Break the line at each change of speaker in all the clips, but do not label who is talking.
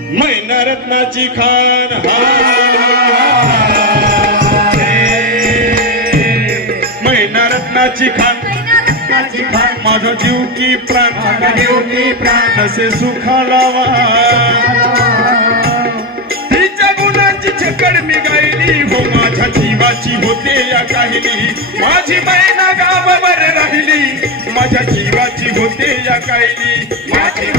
मैना रत्नाची खान हा मैना रत्नाची खान माझा जीव की प्राण तसे सुखालावा. तिच्या गुणांची छकड मी गायली हो माझ्या जीवाची होते या काहिली. माझी मैना गावावर राहिली माझ्या जीवाची होते या काहिली. माझी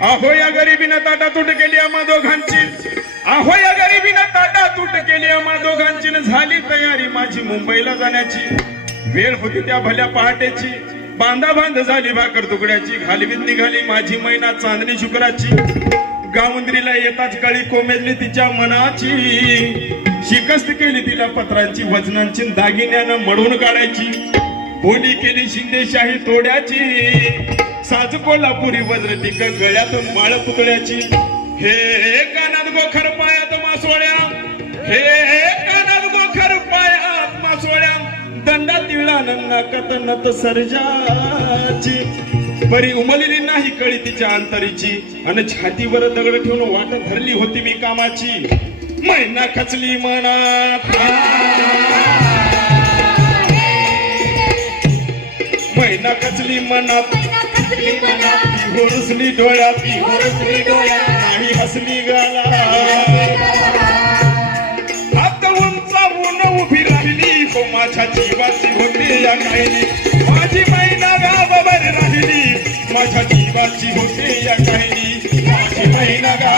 अहो या गरिबीनं ताटा तुट केली आम्हा दोघांची. अहो या गरिबीनं ताटा तुट केली आम्हा दोघांची झाली तयारी माझी मुंबईला जाण्याची. वेळ होती त्या भल्या पहाटेची. बांधा बांध झाली भाकर तुकड्याची घालवीत निघाली माझी मैना चांदणी शुक्राची. गावंदरीला येताच काळी कोमेजली तिच्या मनाची. शिकस्त केली तिला पत्रांची वजनांची दागिन्यानं मडून काढायची. बोली केली शिंदेशाही तोड्याची. साज कोल्हापुरी वज्र टिक गळ्यातून माळ पुतळ्याची. हे कानात गोखर पायात मासोळ्या. हे कानात गोखर पायात मासोळ्या. दंडा तिळा नाकत नत सर्जाची. परी उमलली नाही कळी तिच्या अंतरीची. अन छातीवर दगड ठेवून वाट धरली होती मी कामाची. मैना खचली मनात. मैना खचली मनात. होसली डोळ्यात. आणि हसली गाला. हात उंचावून उभी राहिली. हो माझ्या जीवाची होती या कायली. माझी ఒకటి వచ్చి హుట్టి అక్కడిని కాచిపోయినగా